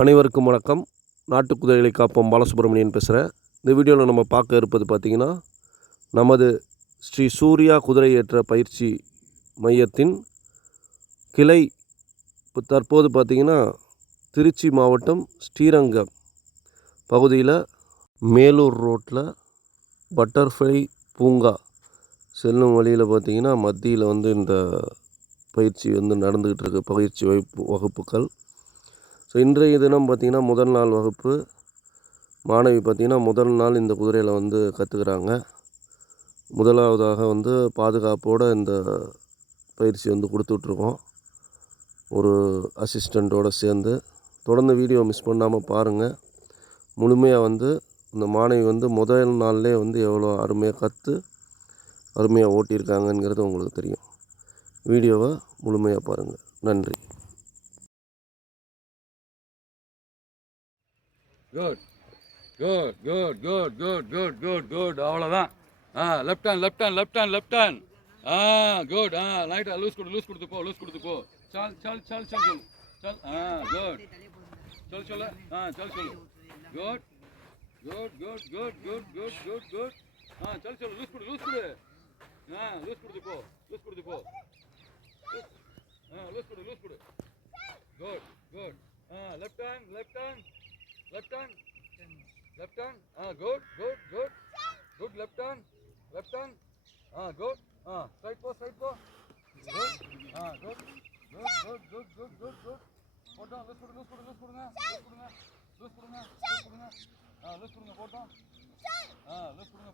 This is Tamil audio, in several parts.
அனைவருக்கும் வணக்கம். நாட்டு குதிரைகளை காப்போம் பாலசுப்ரமணியன் பேசுகிறேன். இந்த வீடியோவில் நம்ம பார்க்க இருப்பது பார்த்திங்கன்னா, நமது ஸ்ரீ சூர்யா குதிரை ஏற்ற பயிற்சி மையத்தின் கிளை இப்போ தற்போது பார்த்திங்கன்னா திருச்சி மாவட்டம் ஸ்ரீரங்கம் பகுதியில் மேலூர் ரோட்டில் பட்டர்ஃப்ளை பூங்கா செல்லும் வழியில் பார்த்திங்கன்னா மத்தியில் இந்த பயிற்சி நடந்துக்கிட்டு இருக்க பயிற்சி வகுப்புகள். ஸோ இன்றைய தினம் பார்த்திங்கன்னா முதல் நாள் வகுப்பு. மாணவி பார்த்திங்கன்னா முதல் நாள் இந்த குதிரையில் கற்றுக்கிறாங்க. முதலாவதாக பாதுகாப்போடு இந்த பயிற்சி கொடுத்துட்ருக்கோம், ஒரு அசிஸ்டண்ட்டோடு சேர்ந்து. தொடர்ந்து வீடியோ மிஸ் பண்ணாமல் பாருங்கள். முழுமையாக இந்த மாணவி முதல் நாள்லேயே எவ்வளோ அருமையாக அருமையாக ஓட்டியிருக்காங்கங்கிறது உங்களுக்கு தெரியும். வீடியோவை முழுமையாக பாருங்கள். நன்றி. Good good good good good good good good அவ்வளோதான். Left hand left hand left hand left hand. Good. லைட்டாக லூஸ் கொடுத்து போ. चल चल चल चल चल चल. गुड. चल चल. चल चल. Good good good good good good good good. चल चल लूस कोड. लूस कोड पो. लूस कोड. Good good. Left hand left hand left hand left hand. Good good good good. Left hand good. Straight पो good. Good good good good good good good. போட்டோம். லூஸ் கொடுங்க.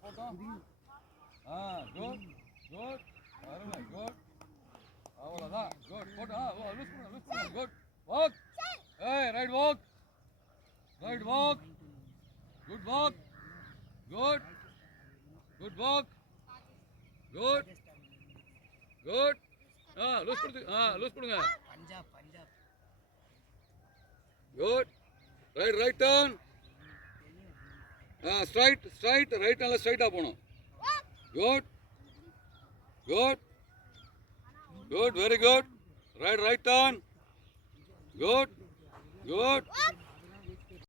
போட்டோம். Good good. அருமை. குட். அவ்வளோதான். குட். போட்டோம். லூஸ் கொடுங்க. Good. Walk. Right walk. Good walk. Good walk. Good. Good walk. Good. Good. Loose கொடுங்க. Punjab. Good. Right turn. Straight. Right நல்ல ஸ்ட்ரைட்டா போணும். Good. Very good. Right turn. Good.